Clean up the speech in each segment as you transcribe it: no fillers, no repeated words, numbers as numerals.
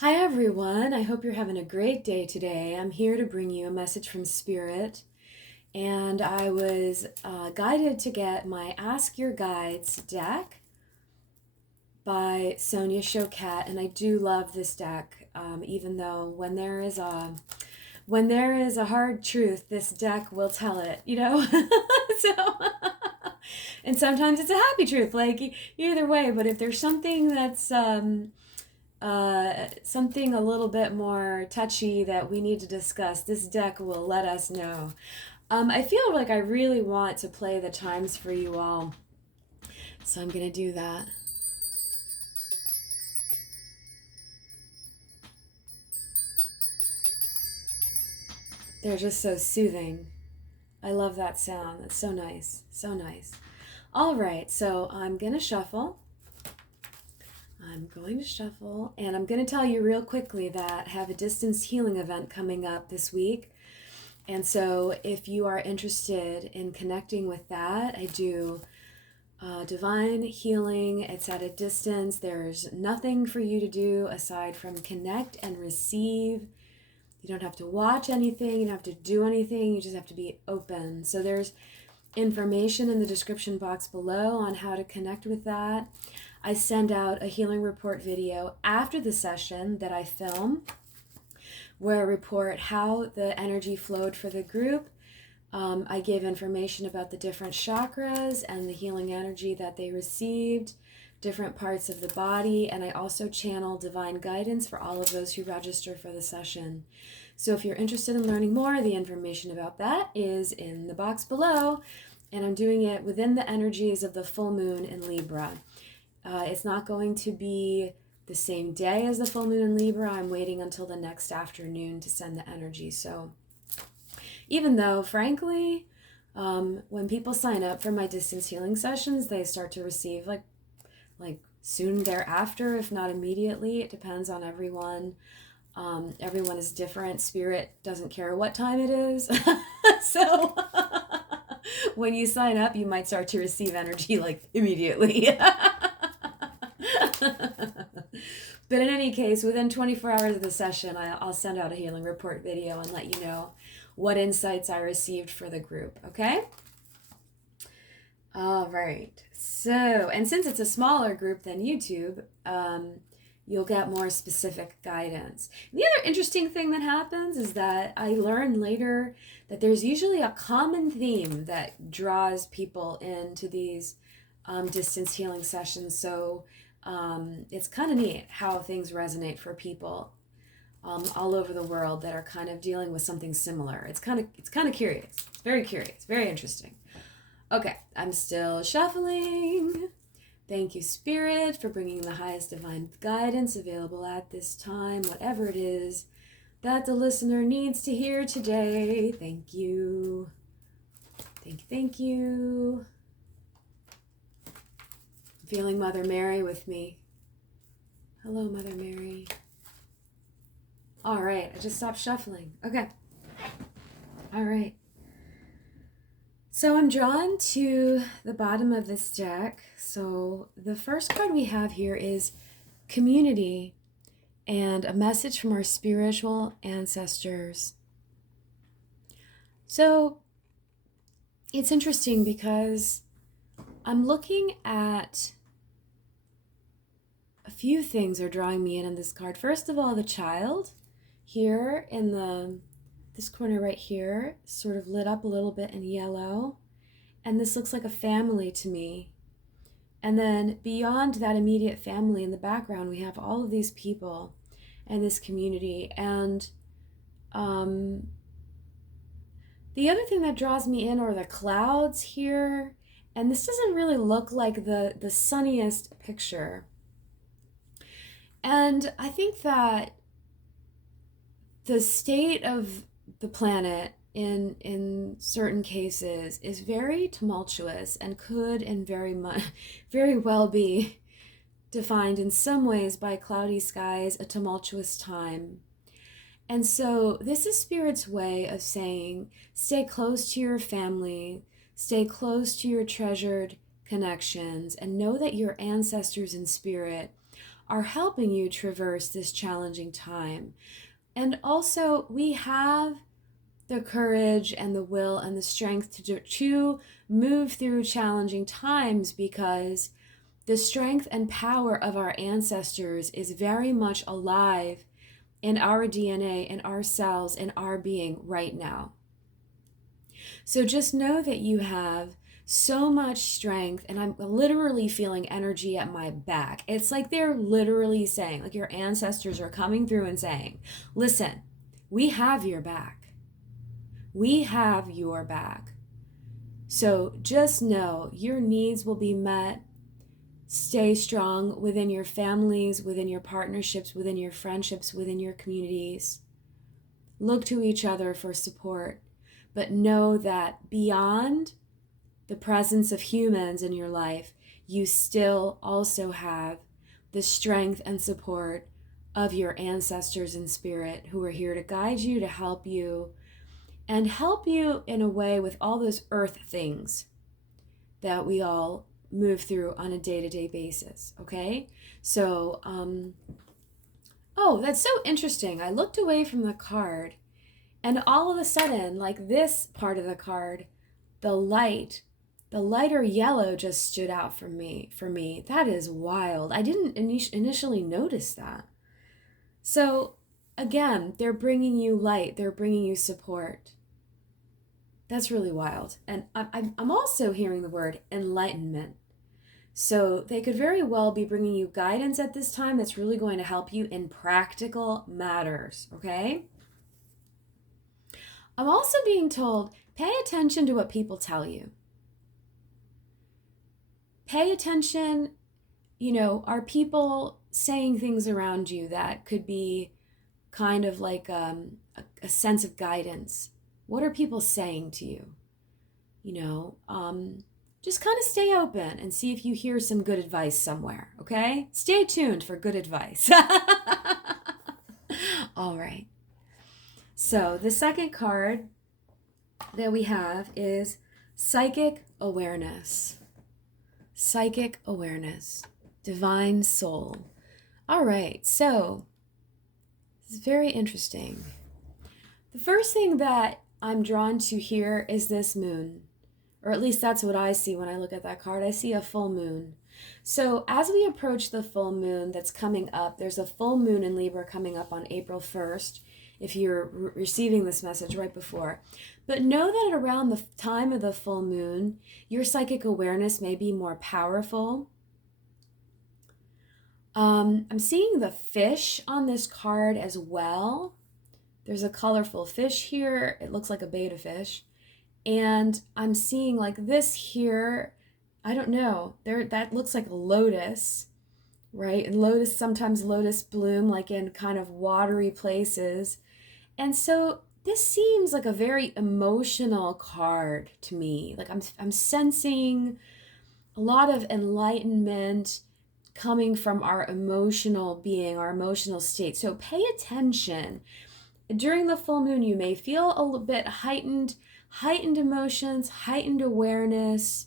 Hi, everyone. I hope you're having a great day today. I'm here to bring you a message from Spirit, and I was guided to get my Ask Your Guides deck by Sonia Choquette, and I do love this deck. Even though when there is a hard truth, this deck will tell it. So. And sometimes it's a happy truth, like either way. But if there's something that's something a little bit more touchy that we need to discuss, this deck will let us know. I feel like I really want to play the chimes for you all, so I'm going to do that. They're just so soothing. I love that sound. That's so nice. So nice. All right, so I'm going to shuffle. And I'm going to tell you real quickly that I have a distance healing event coming up this week. And so if you are interested in connecting with that, I do divine healing. It's at a distance. There's nothing for you to do aside from connect and receive. You don't have to watch anything. You don't have to do anything. You just have to be open. So there's information in the description box below on how to connect with that. I send out a healing report video after the session that I film, where I report how the energy flowed for the group. I give information about the different chakras and the healing energy that they received, different parts of the body, and I also channel divine guidance for all of those who register for the session. So if you're interested in learning more, the information about that is in the box below, and I'm doing it within the energies of the full moon in Libra. It's not going to be the same day as the full moon in Libra. I'm waiting until the next afternoon to send the energy. So even though, frankly, when people sign up for my distance healing sessions, they start to receive like soon thereafter, if not immediately. It depends on everyone. Everyone is different. Spirit doesn't care what time it is. So when you sign up, you might start to receive energy like immediately. But in any case, within 24 hours of the session, I'll send out a healing report video and let you know what insights I received for the group, okay? All right. So, and since it's a smaller group than YouTube, you'll get more specific guidance. And the other interesting thing that happens is that I learn later that there's usually a common theme that draws people into these distance healing sessions. So it's kind of neat how things resonate for people all over the world that are kind of dealing with something similar. It's kind of curious. It's very curious, very interesting. Okay, I'm still shuffling. Thank you, Spirit, for bringing the highest divine guidance available at this time, whatever it is that the listener needs to hear today. Thank you. Thank you, thank you. I'm feeling Mother Mary with me. Hello, Mother Mary. All right, I just stopped shuffling. Okay. All right. So I'm drawn to the bottom of this deck. So the first card we have here is community and a message from our spiritual ancestors. So it's interesting because I'm looking at a few things are drawing me in on this card. First of all, the child here in this corner right here, sort of lit up a little bit in yellow. And this looks like a family to me. And then beyond that immediate family in the background, we have all of these people and this community. And the other thing that draws me in are the clouds here. And this doesn't really look like the sunniest picture. And I think that the state of the planet in certain cases is very tumultuous and could and very well be defined in some ways by cloudy skies, a tumultuous time. And so this is Spirit's way of saying, stay close to your family, stay close to your treasured connections, and know that your ancestors in spirit are helping you traverse this challenging time. And also, we have the courage and the will and the strength to move through challenging times, because the strength and power of our ancestors is very much alive in our DNA, in our cells, in our being right now. So just know that you have so much strength, and I'm literally feeling energy at my back. It's like they're literally saying, like your ancestors are coming through and saying, listen, we have your back. We have your back. So just know your needs will be met. Stay strong within your families, within your partnerships, within your friendships, within your communities. Look to each other for support, but know that beyond the presence of humans in your life, you still also have the strength and support of your ancestors in spirit, who are here to guide you, to help you, and help you in a way with all those earth things that we all move through on a day-to-day basis. Okay, so oh, that's so interesting. I looked away from the card, and all of a sudden, like this part of the card, the lighter yellow just stood out for me. That is wild. I didn't initially notice that. So again, they're bringing you light, they're bringing you support. That's really wild. And I'm also hearing the word enlightenment. So they could very well be bringing you guidance at this time that's really going to help you in practical matters, okay? I'm also being told, pay attention to what people tell you. Pay attention, are people saying things around you that could be kind of like a sense of guidance? What are people saying to you? Just kind of stay open and see if you hear some good advice somewhere, okay? Stay tuned for good advice. All right. So the second card that we have is Psychic Awareness. Psychic Awareness. Divine Soul. All right, so it's very interesting. The first thing that I'm drawn to here is this moon. Or at least that's what I see when I look at that card. I see a full moon. So as we approach the full moon that's coming up, there's a full moon in Libra coming up on April 1st, if you're receiving this message right before. But know that around the time of the full moon, your psychic awareness may be more powerful. I'm seeing the fish on this card as well. There's a colorful fish here. It looks like a betta fish. And I'm seeing like this here, I don't know, that looks like a lotus, right? And sometimes lotus bloom like in kind of watery places. And so this seems like a very emotional card to me. Like I'm sensing a lot of enlightenment coming from our emotional being, our emotional state. So pay attention. During the full moon, you may feel a little bit heightened emotions, heightened awareness,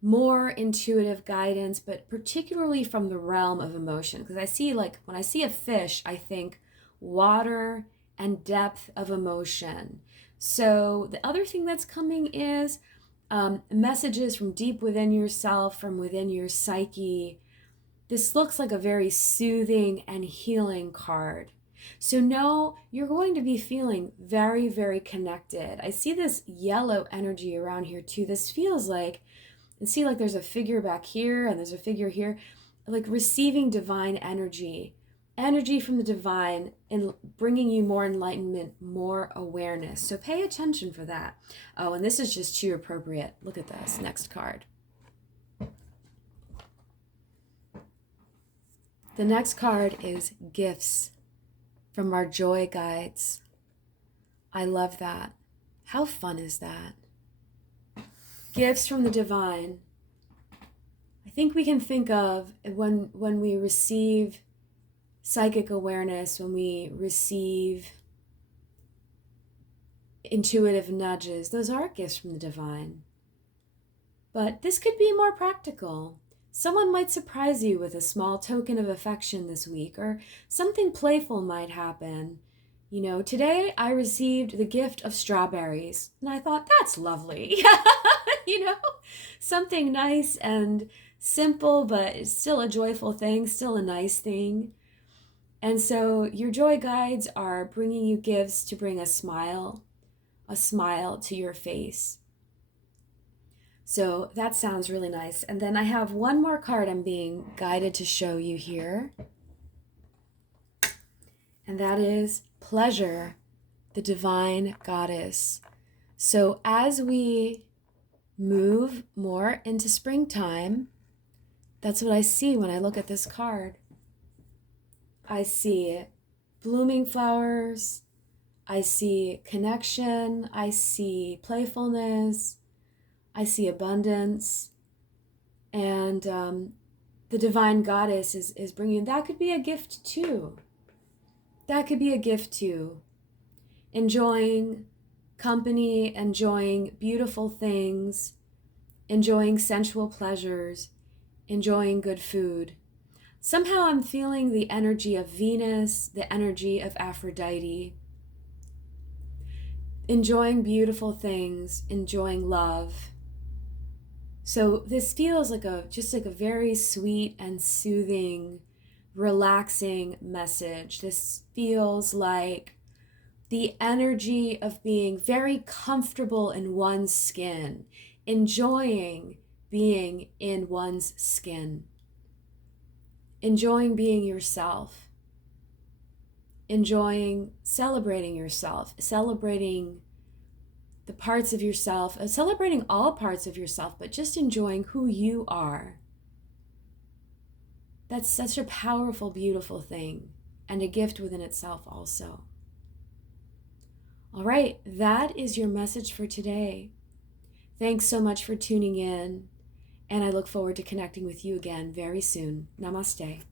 more intuitive guidance, but particularly from the realm of emotion. Because I see, like, when I see a fish, I think water and depth of emotion. So the other thing that's coming is messages from deep within yourself, from within your psyche. This looks like a very soothing and healing card. So know you're going to be feeling very, very connected. I see this yellow energy around here too. This feels like, and see, like there's a figure back here and there's a figure here, like receiving divine energy from the divine and bringing you more enlightenment, more awareness. So pay attention for that. Oh, and this is just too appropriate. Look at this next card. The next card is Gifts from our Joy Guides. I love that. How fun is that? Gifts from the divine. I think we can think of when we receive psychic awareness, when we receive intuitive nudges, those are gifts from the divine. But this could be more practical. Someone might surprise you with a small token of affection this week, or something playful might happen. You know, today I received the gift of strawberries, and I thought, that's lovely. You know, something nice and simple, but it's still a joyful thing, still a nice thing. And so your joy guides are bringing you gifts to bring a smile to your face. So that sounds really nice. And then I have one more card I'm being guided to show you here. And that is Pleasure, the Divine Goddess. So as we move more into springtime, that's what I see when I look at this card. I see blooming flowers, I see connection, I see playfulness, I see abundance, and the Divine Goddess is bringing, that could be a gift too. That could be a gift too. Enjoying company, enjoying beautiful things, enjoying sensual pleasures, enjoying good food. Somehow I'm feeling the energy of Venus, the energy of Aphrodite. Enjoying beautiful things, enjoying love. So this feels like just like a very sweet and soothing, relaxing message. This feels like the energy of being very comfortable in one's skin, enjoying being in one's skin, enjoying being yourself, enjoying celebrating yourself, celebrating the parts of yourself, celebrating all parts of yourself, but just enjoying who you are. That's such a powerful, beautiful thing, and a gift within itself also. All right, that is your message for today. Thanks so much for tuning in, and I look forward to connecting with you again very soon. Namaste.